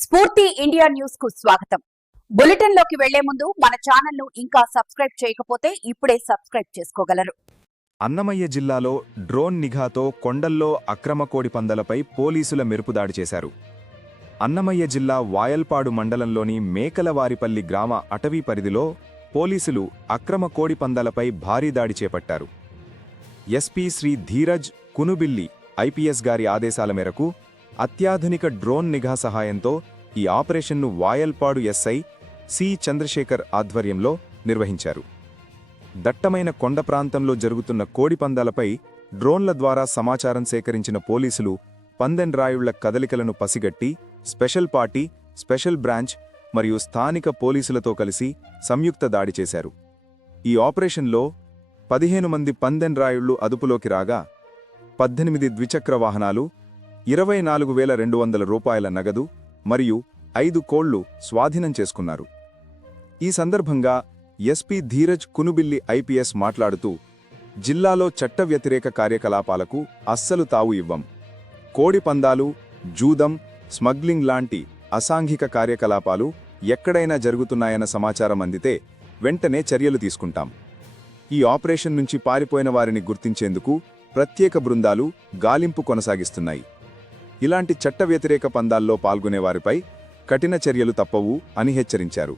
స్ఫూర్తి ఇండియా న్యూస్కు స్వాగతం. బులెటిన్లోకి వెళ్ళే ముందు మన ఛానల్ను ఇంకా సబ్స్క్రైబ్ చేయకపోతే ఇప్పుడే సబ్స్క్రైబ్ చేసుకోగలరు. అన్నమయ్య జిల్లాలో డ్రోన్ నిఘాతో కొండల్లో అక్రమ కోడి పందాలపై పోలీసుల మెరుపుదాడి చేశారు. అన్నమయ్య జిల్లా వాయల్పాడు మండలంలోని మేకలవారిపల్లి గ్రామ అటవీ పరిధిలో పోలీసులు అక్రమ కోడి పందాలపై భారీ దాడి చేపట్టారు. ఎస్పీ శ్రీ ధీరజ్ కునుబిల్లి ఐపీఎస్ గారి ఆదేశాల మేరకు అత్యాధునిక డ్రోన్ నిఘా సహాయంతో ఈ ఆపరేషన్ను వాయల్పాడు ఎస్ఐ సి. చంద్రశేఖర్ ఆధ్వర్యంలో నిర్వహించారు. దట్టమైన కొండ ప్రాంతంలో జరుగుతున్న కోడిపందాలపై డ్రోన్ల ద్వారా సమాచారం సేకరించిన పోలీసులు పందెన్రాయుళ్ళ కదలికలను పసిగట్టి స్పెషల్ పార్టీ స్పెషల్ బ్రాంచ్ మరియు స్థానిక పోలీసులతో కలిసి సంయుక్త దాడి చేశారు. ఈ ఆపరేషన్లో పదిహేను మంది పందెన్రాయుళ్ళు అదుపులోకి రాగా పద్దెనిమిది ద్విచక్ర వాహనాలు ఇరవై నాలుగు వేల రెండు వందల రూపాయల నగదు మరియు ఐదు కోళ్ళు స్వాధీనం చేసుకున్నారు. ఈ సందర్భంగా ఎస్పీ ధీరజ్ కునుబిల్లి ఐపీఎస్ మాట్లాడుతూ జిల్లాలో చట్ట వ్యతిరేక కార్యకలాపాలకు అస్సలు తావు ఇవ్వం. కోడి పందాలు జూదం స్మగ్లింగ్ లాంటి అసాంఘిక కార్యకలాపాలు ఎక్కడైనా జరుగుతున్నాయన్న సమాచారం అందితే వెంటనే చర్యలు తీసుకుంటాం. ఈ ఆపరేషన్ నుంచి పారిపోయిన వారిని గుర్తించేందుకు ప్రత్యేక బృందాలు గాలింపు కొనసాగిస్తున్నాయి. ఇలాంటి చట్ట వ్యతిరేక పందాల్లో పాల్గొనేవారిపై కఠిన చర్యలు తప్పవు అని హెచ్చరించారు.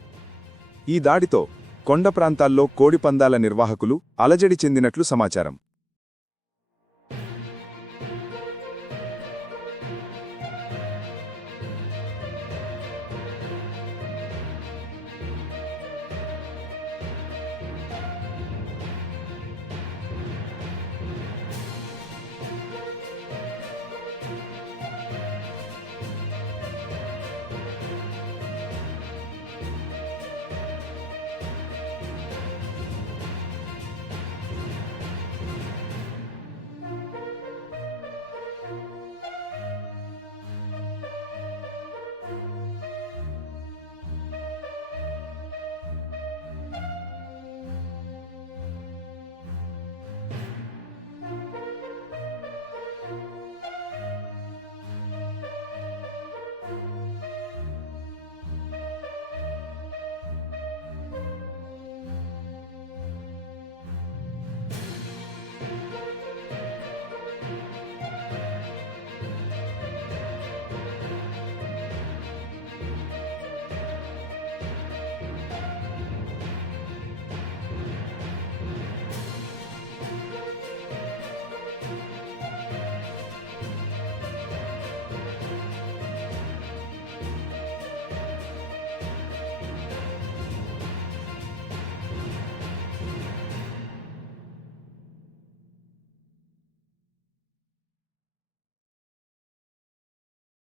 ఈ దాడితో కొండ ప్రాంతాల్లో కోడి పందాల నిర్వాహకులు అలజడి చెందినట్లు సమాచారం.